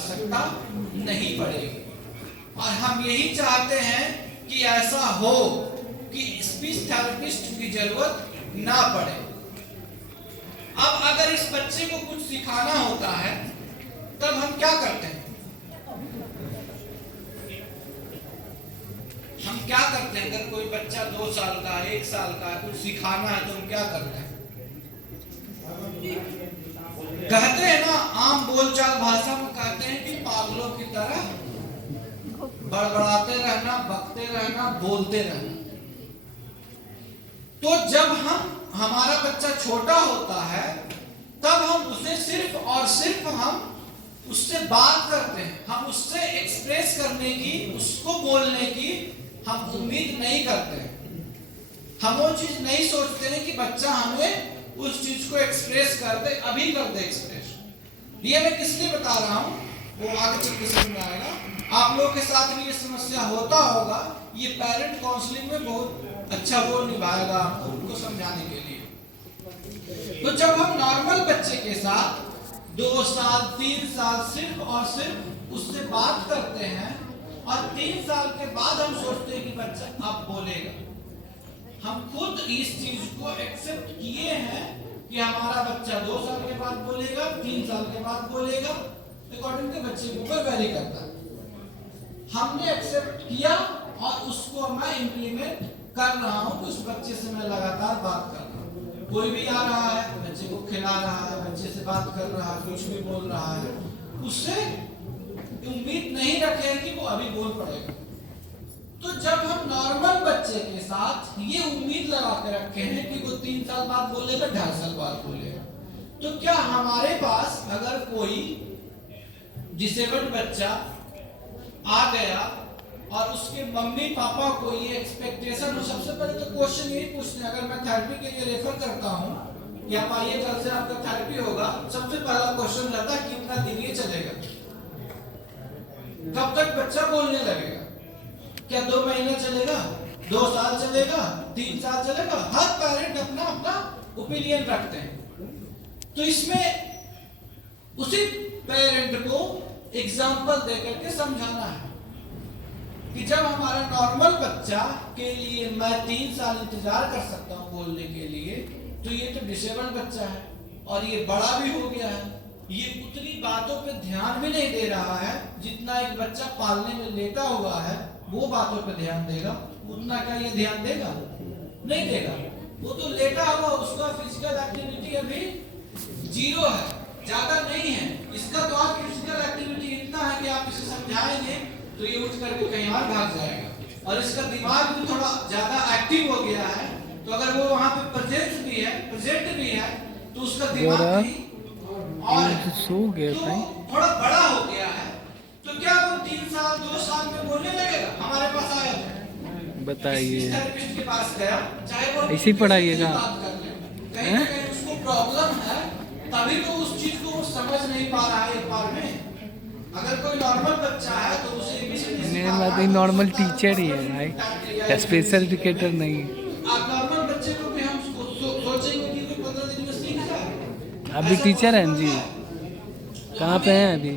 आवश्यकता नहीं पड़ेगी। और हम यही चाहते हैं कि ऐसा हो कि स्पीच थेरेपिस्ट की जरूरत ना पड़े। अब अगर इस बच्चे को कुछ सिखाना होता है तब हम क्या करते हैं? हम क्या करते हैं? अगर कोई बच्चा 2 साल का, 1 साल का कुछ सिखाना है तो हम क्या करते हैं? कहते हैं ना, आम बोलचाल भाषा में कहते हैं कि पागलों की तरह बड़बड़ाते रहना, बकते रहना, बोलते रहना। तो जब हमारा बच्चा छोटा होता है तब हम उसे सिर्फ और सिर्फ हम उससे बात करते हैं, हम उससे एक्सप्रेस करने की, उसको बोलने की हम उम्मीद नहीं करते हैं। हम वो चीज नहीं सोचते हैं कि बच्चा हमें उस चीज को एक्सप्रेस कर दे, अभी कर दे एक्सप्रेस। ये मैं किस लिए बता रहा हूं वो आगे चल के समझ में आएगा। आप लोगों के साथ भी ये समस्या होता होगा। ये पेरेंट काउंसलिंग में बहुत अच्छा रोल निभाएगा आपको उनको समझाने के लिए। तो जब हम नॉर्मल बच्चे के साथ 2 साल 3 साल सिर्फ और सिर्फ उससे बात करते हैं और 3 साल के बाद हम सोचते हैं कि बच्चा अब बोलेगा, हम खुद इस चीज को एक्सेप्ट किए हैं कि हमारा बच्चा 2 साल के बाद बोलेगा, 3 साल के बाद बोलेगा, अकॉर्डिंग टू बच्चे के ऊपर वेरी करता है। हमने एक्सेप्ट किया और उसको मैं इंप्लीमेंट कर रहा हूं। उस बच्चे से मैं लगातार बात कर रहा हूं। कोई भी आ रहा है, बच्चे को खिला रहा है, बच्चे से बात कर रहा है, कुछ भी बोल रहा है, उससे उम्मीद नहीं रखें कि वो अभी बोल पड़ेगा। तो जब हम नॉर्मल बच्चे के साथ ये उम्मीद लगा के रखे हैं कि वो 3 साल बाद बोलेगा, 2.5 साल बाद बोलेगा, तो क्या हमारे पास अगर कोई डिसेबल्ड बच्चा आ गया और उसके मम्मी पापा को ये एक्सपेक्टेशन हो, सबसे पहले तो क्वेश्चन यही पूछते हैं। अगर मैं थेरेपी के लिए रेफर करता हूँ कि आप आइए, कल से आपका थेरेपी होगा, सबसे पहला क्वेश्चन रहता है कितना दिन ये चलेगा, कब तक बच्चा बोलने लगेगा, क्या 2 महीने चलेगा, 2 साल चलेगा, 3 साल चलेगा। हर पेरेंट अपना अपना ओपिनियन रखते हैं। तो इसमें उसी पेरेंट को एग्जाम्पल देकर के समझाना है कि जब हमारा नॉर्मल बच्चा के लिए मैं 3 साल इंतजार कर सकता हूँ बोलने के लिए, तो ये तो डिसेबल्ड बच्चा है और ये बड़ा भी हो गया है, ये उतनी बातों पे ध्यान भी नहीं दे रहा है जितना एक बच्चा पालने में लेटा हुआ है वो बातों पे ध्यान देगा। उतना क्या ये ध्यान देगा? नहीं देगा। वो तो लेटा हुआ, उसका फिजिकल एक्टिविटी अभी 0 है, ज्यादा नहीं है। इसका तो आप फिजिकल एक्टिविटी इतना है कि आप इसे समझाएंगे तो ये उठ करके कहीं और भाग जाएगा। और इसका दिमाग भी थोड़ा ज्यादा एक्टिव हो गया है, तो अगर वो वहां पे प्रेजेंट भी है तो उसका दिमाग भी और सो गया भाई, थोड़ा बड़ा हो गया है। तो क्या वो 3 साल 2 साल में बोलने लगेगा? हमारे पास आया, बताइए, थेरेपिस्ट के पास गया, चाहे वो ऐसे ही पढ़ाइएगा, कहीं ना कहीं उसको प्रॉब्लम है, तभी तो उस चीज को वो समझ नहीं पा रहा है एक बार में। अगर कोई नॉर्मल बच्चा है तो उसे नॉर्मल टीचर ही है भाई, स्पेशल एजुकेटर नहीं। आप नॉर्मल बच्चे को भी हम सोचेंगे कि कोई 15 दिन में सीख जाए। आप भी टीचर हैं जी? कहाँ पे हैं अभी?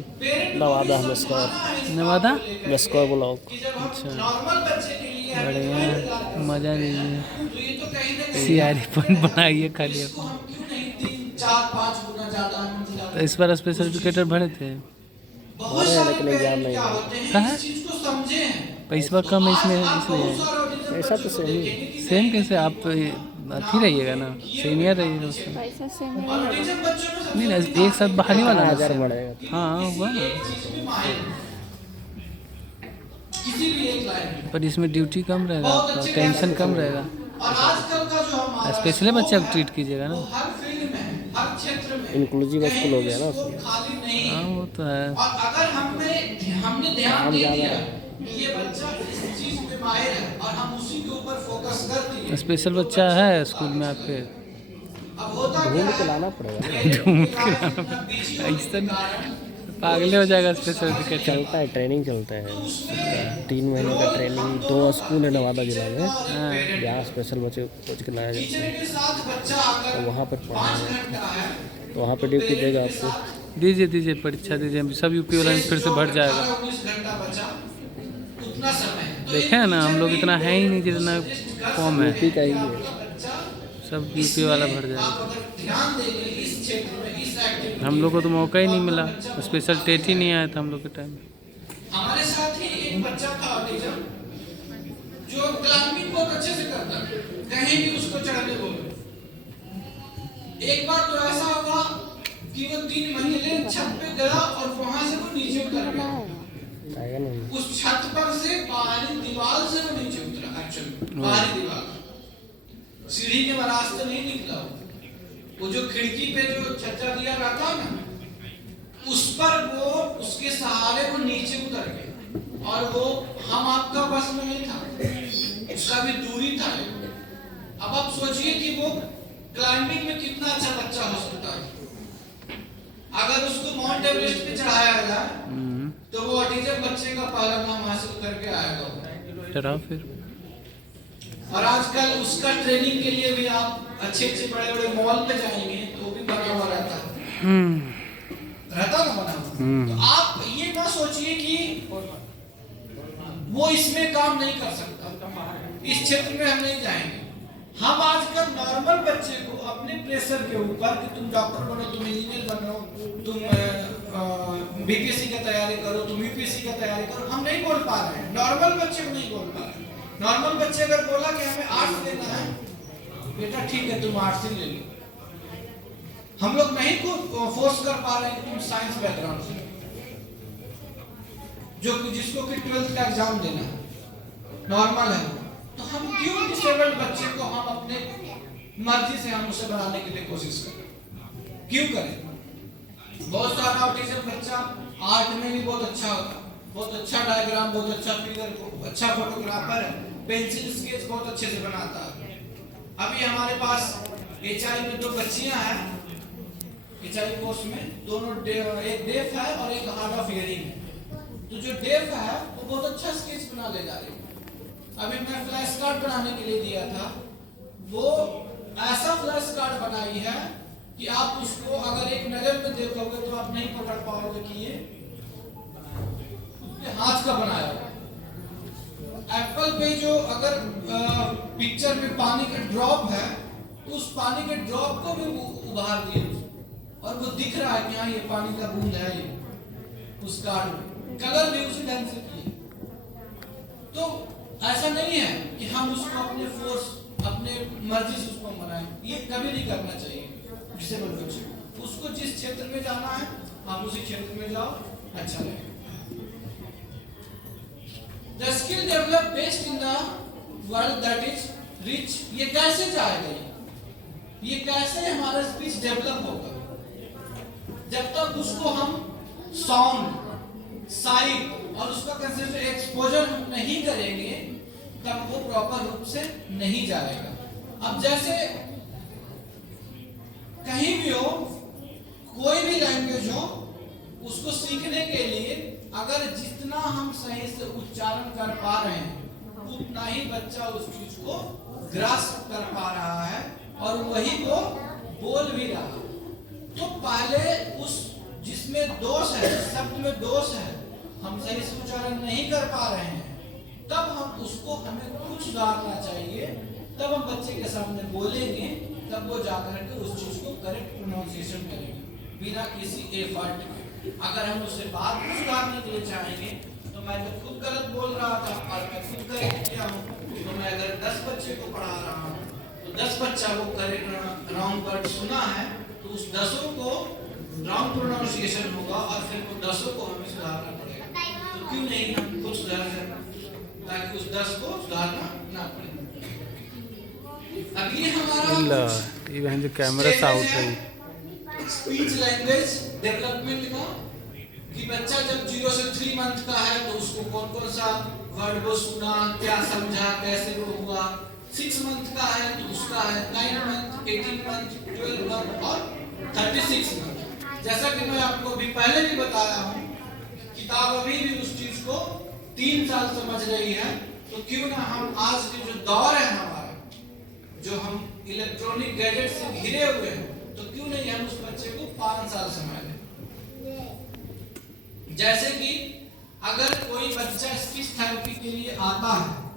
नवादा मस्कौर। नवादा मस्कौर ब्लॉक। अच्छा, नॉर्मल बच्चे के लिए बढ़िया, मजा लीजिए, तो ये तो कहीं ना कहीं सियारी पन बनाइए खाली इसको अपना। हम क्यों नहीं 3 4 5 गुना ज्यादा तो इस बार स्पेशल एजुकेटर भरे थे? बहुत सारे लेकिन एग्जाम नहीं क्या हुआ। होते हैं कहाँ? इस चीज को समझे हैं। पैसा इस बार कम है इसमें, इसलिए। ऐसा तो सही है। सेम कैसे? आप अथी रहिएगा ना, सीनियर रहिएगा उसमें। पैसा से नहीं और होगा। टीचर बच्चों में नहीं ना, एक साथ बाहर ही वाला ना 1000 सेम। बढ़ेगा। हाँ हुआ ना, चीज में माहिर है। किसी भी एक लाइन में पर इसमें ड्यूटी कम रहेगा आपका, टेंशन कम रहेगा। और आजकल का जो हमारा स्पेशली बच्चे आप ट्रीट कीजिएगा ना। हर फील्ड में, हर क्षेत्र में इंक्लूसिव स्कूल हो गया ना इसको उसमें। खाली नहीं। हाँ वो तो है। और अगर हमने ध्यान दे दिया कि ये बच्चा इस चीज में माहिर है और हम उसी के ऊपर फोकस कर दिए, स्पेशल बच्चा है स्कूल में आपके? अब होता क्या ढूंढ के है, लाना पड़ेगा। ऐसा पागले हो जाएगा स्पेशल एजुकेटर। चलता है, ट्रेनिंग चलता है 3 महीने का ट्रेनिंग। 2 स्कूल है नवादा जिला में जहाँ स्पेशल बच्चे कोच के लाया जाता है, के साथ बच्चा आकर तो वहाँ पर 5 पढ़ाएंगे, घंटा है तो वहाँ पर ड्यूटी देगा आपको। दीजिए दीजिए परीक्षा दीजिए, अभी सब यूपी वाला में फिर से भर जाएगा। 18-19 घंटा बचा, उतना समय तो देखे हैं ना, हम लोग इतना है ही नहीं जितना फॉर्म है, यूपी का ही है। बच्चा सब यूपी वाला भर आप जाएगा। अगर ध्यान देंगे इस क्षेत्र में, इस एक्टिविटी, हम लोग को तो मौका ही नहीं मिला, स्पेशल टेट ही नहीं आया था हम लोग के टाइम में। हमारे साथ ही एक बच्चा था ऑटिज्म, जो क्लाइंबिंग बहुत अच्छे से करता है, कहीं भी उसको चढ़ने बोले। एक बार तो ऐसा हुआ कि वो 3 मंजिले छत पे गया और वहां से वो नीचे उतर गया। आएगा नहीं। उस छत पर से बाहरी दीवार से वो नीचे उतरा, एक्चुअली बाहरी दीवार, सीढ़ी के रास्ते नहीं निकला। वो जो खिड़की पे जो छज्जा दिया रहता है ना, उस पर वो उसके सहारे वो नीचे उतर गए, और वो हम आपका बस में नहीं था, उसका भी दूरी था। अब आप सोचिए कि वो क्लाइंबिंग में कितना अच्छा बच्चा हो सकता है। अगर उसको माउंट एवरेस्ट पे चढ़ाया जाए तो वो ऑटिज्म बच्चे का पहला नाम हासिल करके आएगा। चढ़ाओ फिर। और आजकल उसका ट्रेनिंग के लिए भी आप अच्छे अच्छे बड़े बड़े मॉल पे जाएंगे तो भी बना हुआ रहता ना बना हुआ। तो आप ये ना सोचिए कि वो इसमें काम नहीं कर सकता, इस क्षेत्र में हम नहीं जाएंगे। हम आजकल नॉर्मल बच्चे को अपने प्रेशर के ऊपर कि तुम डॉक्टर बनो, तुम इंजीनियर बनो, तुम बीपीएससी का तैयारी करो, तुम यूपीएससी का तैयारी करो, हम नहीं बोल पा रहे हैं। नॉर्मल बच्चे को नहीं बोल पा रहे हैं। नॉर्मल बच्चे अगर बोला कि हमें आर्ट्स लेना है, बेटा ठीक है तुम आर्ट्स ही ले लो, हम लोग नहीं को फोर्स कर पा रहे हैं कि तुम साइंस बैकग्राउंड से, जो जिसको कि 12th का एग्जाम देना है, नॉर्मल है। तो हम क्यों डिसेबल्ड बच्चे को हम अपने मर्जी से हम उसे बनाने के लिए कोशिश करें? क्यों करें? बहुत सारा ऑटिज्म बच्चा आर्ट में भी बहुत अच्छा होता है, बहुत अच्छा डायग्राम, बहुत अच्छा फिगर, अच्छा फोटोग्राफर है, पेंसिल स्केच बहुत अच्छे से बनाता है। अभी हमारे पास एचआई में 2 बच्चियां हैं, एचआई कोर्स में दोनों एक डेफ है और एक हार्ड ऑफ हियरिंग है। तो जो डेफ है वो बहुत अच्छा स्केच बना ले जा रही है। अभी मैं फ्लैश कार्ड बनाने के लिए दिया था, वो ऐसा फ्लैश कार्ड बनाई है कि आप उसको अगर एक नजर में देखोगे तो आप नहीं पकड़ पाओगे कि ये उसके हाथ का बनाया हुआ। एप्पल पे जो अगर पिक्चर में पानी का ड्रॉप है तो उस पानी के ड्रॉप को भी उभार दिए और वो दिख रहा है कि हाँ ये पानी का बूंद है, ये उस कार्ड में कलर भी उसी ढंग से किए। तो ऐसा नहीं है कि हम उसको अपने फोर्स, अपने मर्जी से उसको बनाएं, ये कभी नहीं करना चाहिए डिसेबल बच्चे को। उसको जिस क्षेत्र में जाना है आप उसी क्षेत्र में जाओ, अच्छा लगेगा। The skill developed based in the world that is rich, ये कैसे जाएगा? ये कैसे हमारा स्पीच डेवलप होगा? जब तक उसको हम साउंड, साइट और उसका कंसेप्ट एक्सपोजर नहीं करेंगे तब वो प्रॉपर रूप से नहीं जाएगा। अब जैसे कहीं भी हो, कोई भी लैंग्वेज हो, उसको सीखने के लिए अगर जितना हम सही से उच्चारण कर पा रहे हैं उतना ही बच्चा उस चीज को ग्रास्प कर पा रहा है और वही वो बोल भी रहा है। तो पहले उस जिसमें दोष है, शब्द में दोष है, हम सही से उच्चारण नहीं कर पा रहे हैं, तब हम उसको हमें खुद सुधारना चाहिए। तब हम बच्चे के सामने बोलेंगे, तब वो जाकर के उस चीज को करेक्ट प्रोनाउंसिएशन करेंगे बिना किसी एफर्ट के। अगर हम उससे बात को सुधारने के लिए चाहेंगे तो मैं तो खुद गलत बोल रहा था और मैं खुद करेक्ट किया हूँ, तो मैं अगर 10 बच्चे को पढ़ा रहा हूँ तो 10 बच्चा वो करेक्ट रॉन्ग वर्ड सुना है तो उस 10 को रॉन्ग प्रोनाउंसिएशन होगा और फिर वो 10 को हमें सुधारना पड़ेगा। तो क्यों नहीं हम खुद सुधार करना, ताकि उस 10 को सुधारना ना पड़े। अब ये हमारा ये कैमरा से आउट है स्पीच लैंग्वेज डेवलपमेंट का, कि बच्चा जब 0 से 3 मंथ का है तो उसको कौन कौन सा वर्ड वो सुना, क्या समझा, कैसे वो हुआ। 6 मंथ का है तो उसका है 9 मंथ, 18 मंथ, 12 मंथ और 36 मंथ। जैसा कि मैं आपको अभी पहले भी बताया हूँ, किताब अभी भी उस चीज को 3 साल समझ रही है, तो क्यों ना हम आज के जो दौर है हमारा, जो हम इलेक्ट्रॉनिक गैजेट से घिरे हुए हैं, तो क्यों नहीं हम उस बच्चे को 5 साल समय दें। जैसे कि अगर कोई बच्चा स्पीच थेरेपी के लिए आता है